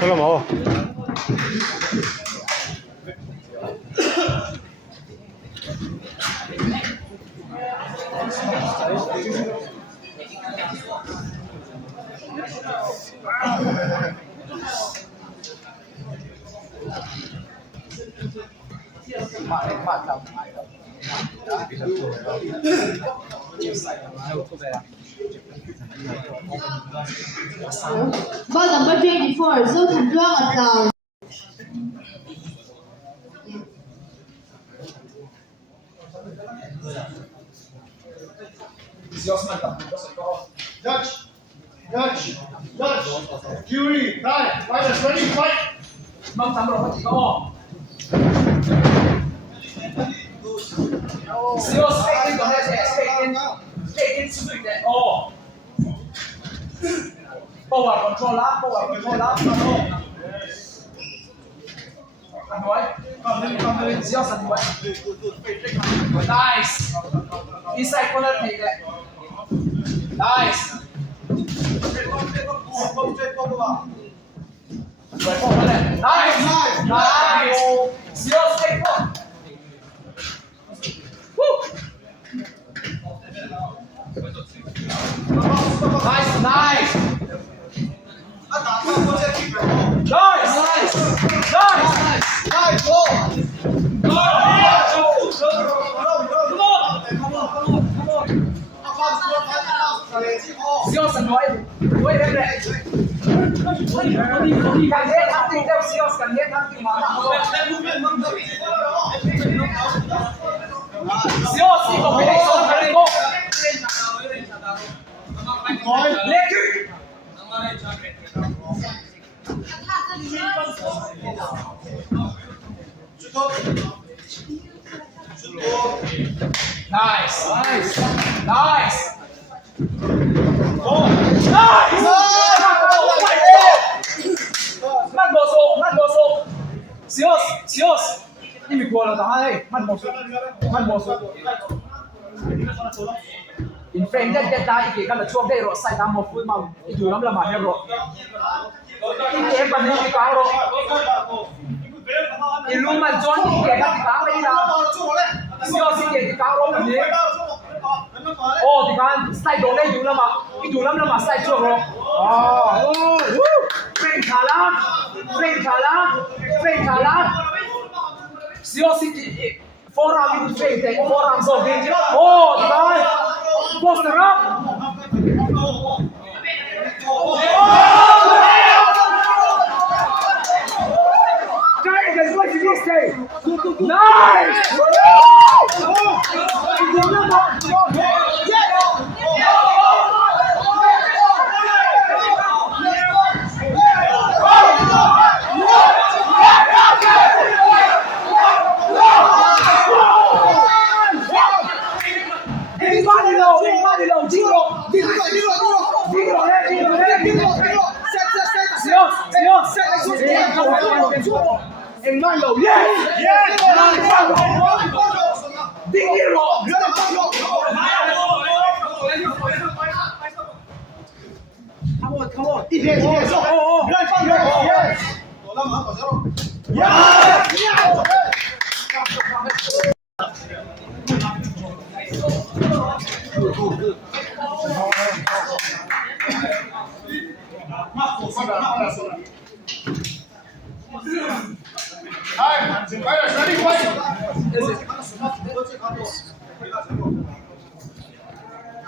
得了毛。Ball number 24, Zultan Duang Atau. Judge. Jury, time. Fighters ready, fight. Mong tắm rồi thì có. Zero stay in, go ahead, stay in, swing that. Oh. Power control up. Come in, zero sân quay. Nice. Inside corner take that. Nice. Right forward there. Nice. Zero stay forward. Woo. Nice. Nice. Siêu sân quay em này. Cần hết thắng thì theo siêu cần hết thắng thì mà siêu si có cái số cái này không? Lên chứ. Nice. Oh, nice. Mắt bộ số. Sios. Đi mình qua là ta đây. Mắt bộ số. In frame that ta iki kan chuak dei ro sai ta mo full mau I du lam lama he ro. I em ban ni ka ro. I lu man jon ki ke ka ka mai na. Sios ki ke ka ro ni. Oh, di kan sai do nei du lama. I du lam lama sai chuak ro. Oh, frame thala. Sios ki forearm in frame, forearm so big. Oh, di kan. Poster up! Guys, what did you say? Nice! En malo, yes! Come on. Fighters ready, fight.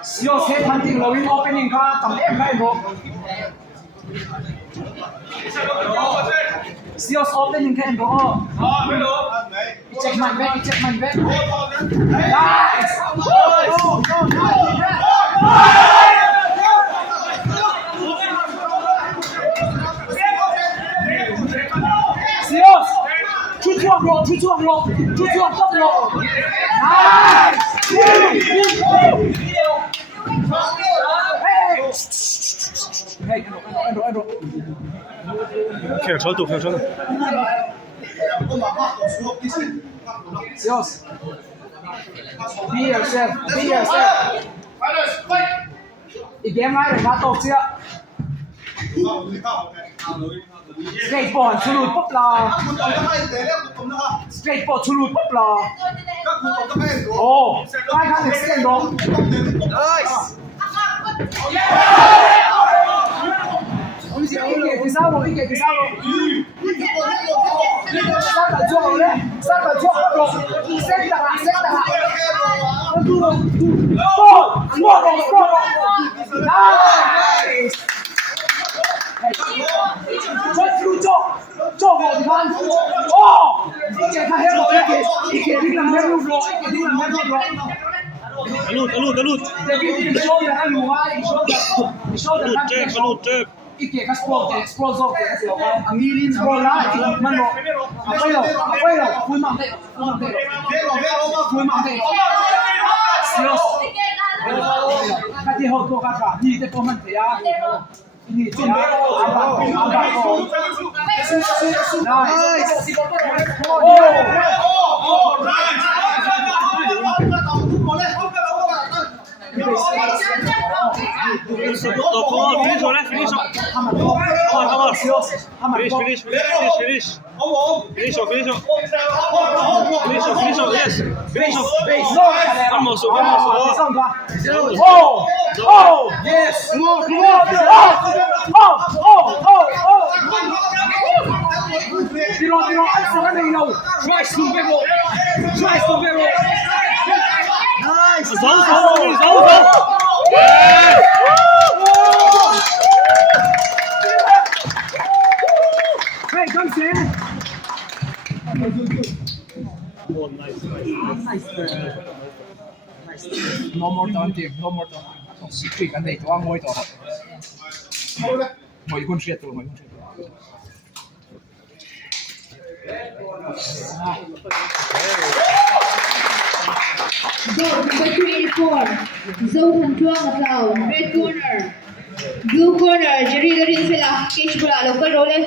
Sios head hunting, lowing opening ka, tam em kai mo. Sios opening kan mo. Check my back. Nice. Sios. Chu chuang lo. Nice. Hey, ando.开车都开车的。Sios. Be yourself. Fighters, fight. อีกเกมไหมหรือว่าตกเสีย straight ball 出路ปุ๊บ啦 straight ball 出路ปุ๊บ啦โอ้ใต้ข้างเด็กเส้นลง nice 一嘅第三路一嘅第三路三個左咧三個左落 set 啦 set 啦 ball nice 做我地方哦一嘅睇下我一嘅啲人咩路落一嘅啲人咩路落這邊你說的還路啊你說的一嘅個 explode 做嘅時候啊米林 explode 啦มัน落啊飛落會盲地佢哋好多㗎你哋幫佢哋啊你這樣No more time, Dave. No more time. Secret kan dito ang moito. Moi kun siya to, moi kun siya. Zone number 24. Zone Hantuang at Lao. Red corner. Blue corner. Jerry rin sila. Cage pula. Local roller.